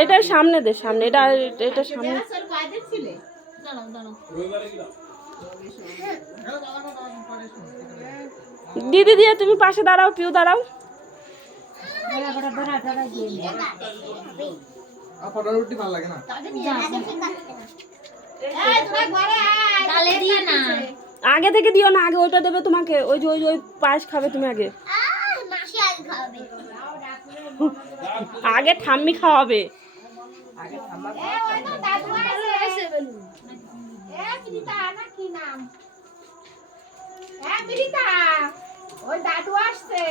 এটা সামনে দে সামনে। এটা এটা সামনে। দিদি দিয়ে তুমি পাশে দাঁড়াও পিউ দাঁড়াও। আগে থেকে দিও না আগে ওইটা দেবে তোমাকে। ওই যে ওই যে ওই পায়েস খাবে তুমি আগে। আগে ঠাম্মি খাওয়াবে। ওই দাদু আসছে।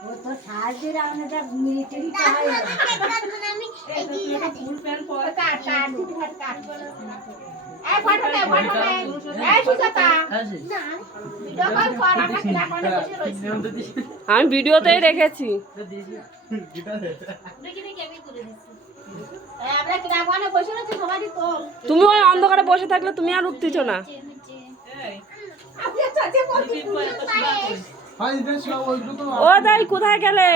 ও তো সাহায্যের আমাদের মিলিটারি এই আমি ভিডিওতেই রেখেছি দেখি দেখি আমি করে দিচ্ছি এই আমরা কিলা করে বসে রইছি সবাই তো তুমি ওই অন্ধকারে বসে থাকলে তুমি আর উঠতেছ না। ও তাই কোথায় গেলে?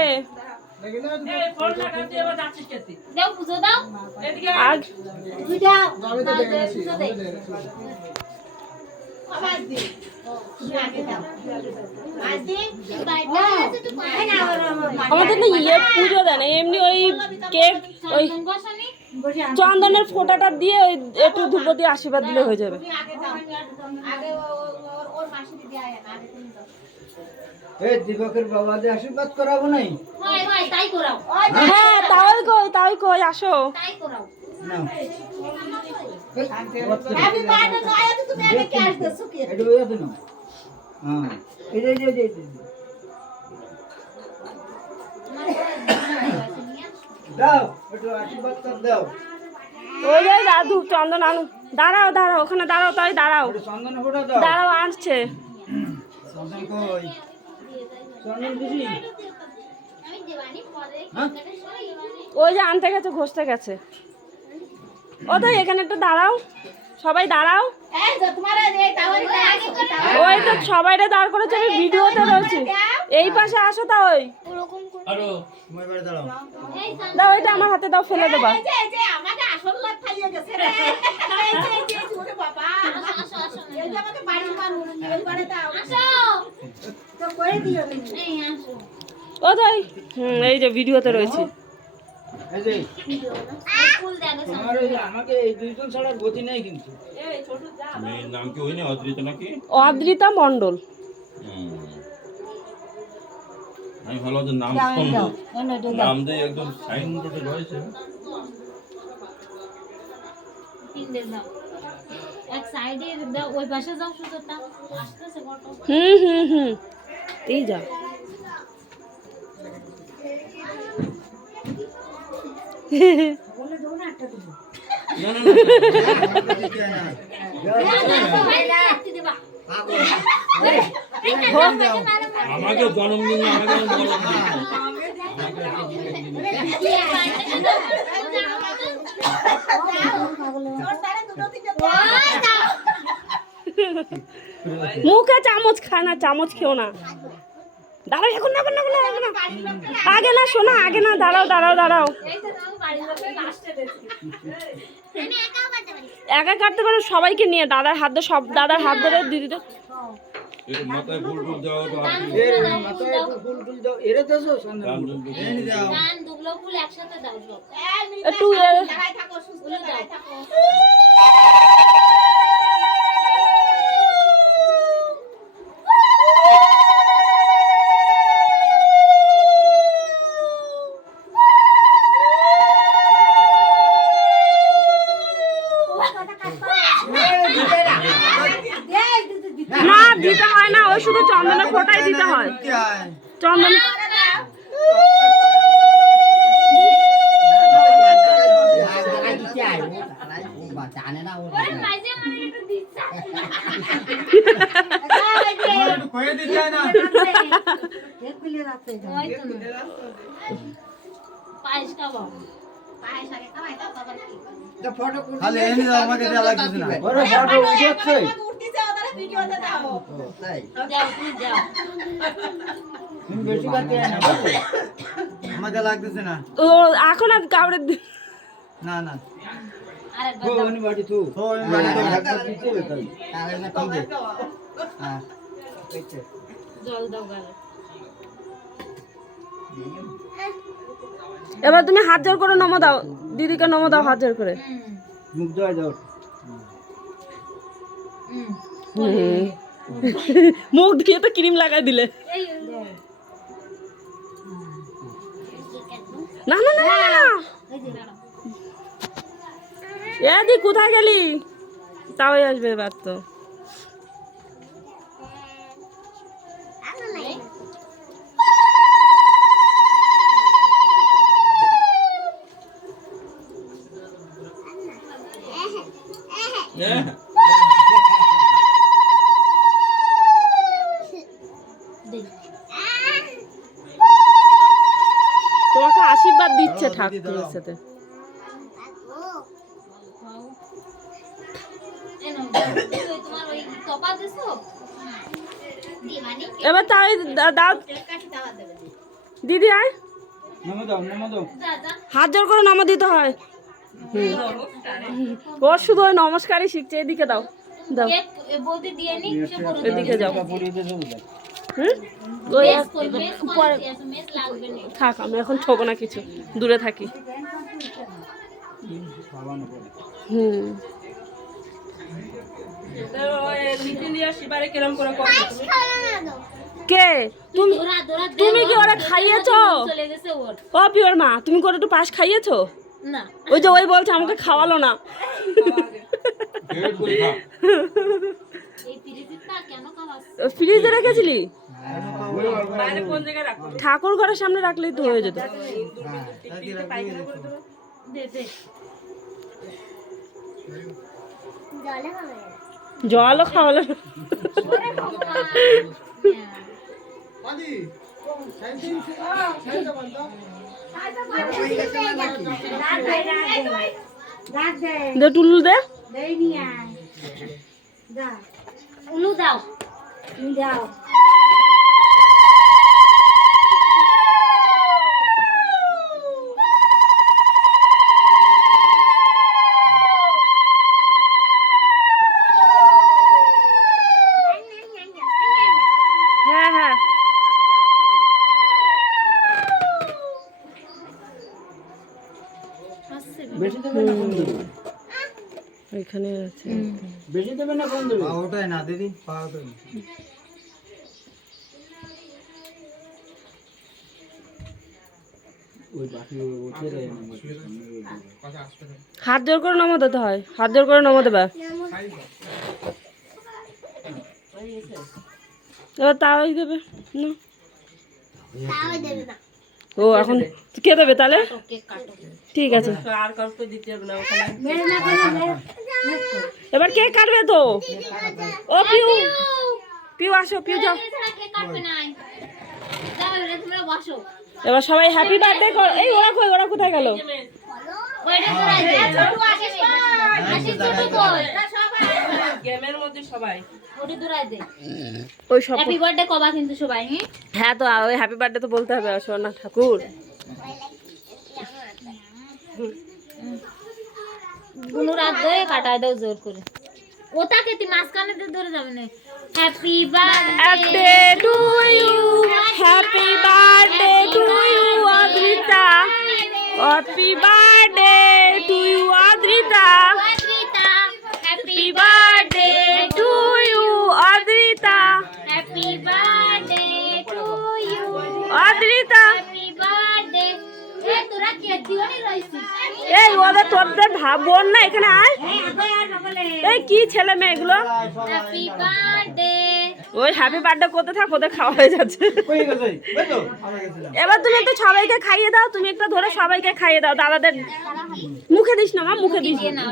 আমাদের না ইয়ে পুজো দেয় না এমনি ওই কেক ওই চন্দনের ফোঁটাটা দিয়ে ওই একটু ধূপ দিয়ে আশীর্বাদ দিলে হয়ে যাবে। আশীর্বাদ করাবো নাই? হয় হয় তাই হ্যাঁ? তাই কই তাই কই আসো। তাই দাও একটু আশীর্বাদ কর দাও। ওই যে দাদু চন্দন আনু। দাঁড়াও দাঁড়াও ওখানে দাঁড়াও তাই দাঁড়াও। চন্দন ফোটা দাও। দাঁড়াও আসছে চন্দন কই? চন্দন দিদি আমি দেবানি পরে হ্যাঁ? ওই যে আনতে গেছে ঘষতে গেছে। ও তো এখানে একটু দাঁড়াও। সবাই দাঁড়াও। ওই তো সবাইটা দাঁড় করেছে আমি ভিডিওতে রয়েছি এই পাশে আসো তা ওই। তোমার বাড়ি দাঁড়াও। এই দাও ওইটা আমার হাতে দাও ফেলে দেবা। এই যে এই যে আমাকে আসল লাগ খাইয়ে গেছে রে। এই যে এই যে ওরে বাবা। আসো আসো এই যে আমাকে বাড়ির মানুষ এই বাড়ি দাও। আসো। তো করে দিও তুমি? এই আসো। ও তাই? হুম এই যে ভিডিওতে রয়েছে। এই যে ফুল দেখো তোমার আমাকে এই দুইজন ছাড়া গতি নেই কিন্তু। মেয়ের নাম কি হয়নি অদ্রিত নাকি? অদ্রিতা মণ্ডল। হুম। আমি ভালো যে নাম নাম দিয়ে একদম সাইন বোর্ডে রয়েছে হুম হুম হুম এই যা না না না দেবা আমাকে জন্মদিন আমাকে মুখে চামচ খায় না চামচ খেও না। দাঁড়াও এখন না না না, আগে না শোনা আগে না দাঁড়াও দাঁড়াও দাঁড়াও। একা কাটতে পারো সবাইকে নিয়ে দাদার হাত ধরে সব দাদার হাত ধরে একটু মাথায় ফুল টুল দেওয়া তো মাথায় একটু ফুল দাও এরে দেছো চন্দন রাম ফুল। দুম দুম। এই নি দাও গান দুগুলো ফুল একসাথে দাও সব একটু এ, থাকো সুস্থ দাঁড়াই থাকো ওই শুধু চন্দনের ফোটাই দিতে হয়। চন্দন না পায়েস খাব। খালি এনে দাও আমাকে লাগতেছে না ওরে ফটো উঠছে উঠতেছে ওদের ভিডিওতে দাও তাই দাও তুমি দাও তুমি বেশি কাটতে না আমাকে লাগতেছে না ও এখন আর কাউরে দি- না না বাড়ি তু ও না দে হ্যাঁ জল দাও গালে এবার তুমি হাত জোর করে নমো দাও। দিদিকে নমো দাও হাত জোর করে। মুখ। মুখ দিয়ে তো ক্রিম লাগাই দিলে। না না না না কোথায় গেলি? তাও আসবে এবার তো। তোমাকে আশীর্বাদ দিচ্ছে ঠাকুরের সাথে। এবার তাই দা- দাও দিদি আয়। নমো দাও নমো দাও। যা যা হাত জোর করে নামা দিতে হয়। ওর শুধু ওই নমস্কারই শিখছে এদিকে দাও। দাও। এদিকে যাও। থাক আমি এখন ছোবো না কিছু দূরে থাকি। হুম। কে? তুমি তুমি কি ওরা খাইয়েছো? চলে গেছে ওর। ও পিওর মা তুমি করে একটু পাশ খাইয়েছো? না। ওই যে ওই বলছে আমাকে খাওয়ালো না। পেট করে খা এই পিরিতিটা কেন খাওয়াস ফ্রিজে রেখেছিলি? ঠাকুর ঘরের সামনে রাখলেই তো হয়ে যেত। দে দে জলও খাওয়ালো না। দে টুলু দে। দেই নি আয় যা। উলু দাও। তুমি যাও হ্যাঁ হ্যাঁ আসছে বেশি দেবে না কম দেবে ওইখানে আছে। বেশি দেবে না কম দেবে ওঠায় না দিদি পা ওঠায় না। ওই বাকি উঠে দেয় না হাত জোর করে নমো দিতে হয় হাত জোর করে নমো দেবে এবার তাওয়াই দেবে না। ও এখন কে দেবে তাহলে? ঠিক আছে। এবার কে কাটবে তো? ও পিউ। পিউ আসো পিউ যাও। এবারে তোমরা বসো এবার সবাই হ্যাপি বার্থডে কর। এই ওরা কই ওরা কোথায় গেল? ওইটা তোরাই দে ছোট আসিস আসিস ছোট কই গেমের মধ্যে সবাই। ওটি দূরাই দে ওই বার্থডে কবা কিন্তু সবাই হ্যাঁ হ্যাঁ তো ওই হ্যাপি বার্থডে তো বলতে হবে সোনা ঠাকুর। গুলো রাত ধরে কাটায় দাও জোর করে। ওটাকে তুই মাঝখানে ধরে যাবে না। Happy birthday to you happy birthday to you Adrita happy birthday এই ওদের তোদের ভাব বোন না এখানে আয়। এই কি ছেলে মেয়ে এগুলো? ওই হ্যাপি বার্থডে করতে থাক ওদের খাওয়া হয়ে যাচ্ছে। এবার তুমি একটু সবাইকে খাইয়ে দাও তুমি একটা ধরে সবাইকে খাইয়ে দাও। দাদাদের মুখে দিস না মা মুখে দিস। দিকে না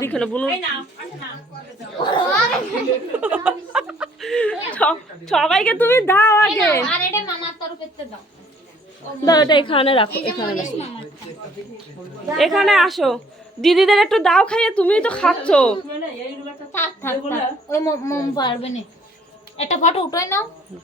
স- সবাইকে তুমি দাও আগে। দাও। এটা এখানে রাখো এখানে রাখো। এখানে আসো। দিদিদের একটু দাও খাইয়ে তুমি তো খাচ্ছো। থাক ওই মোম পারবে না। একটা ফটো নাও।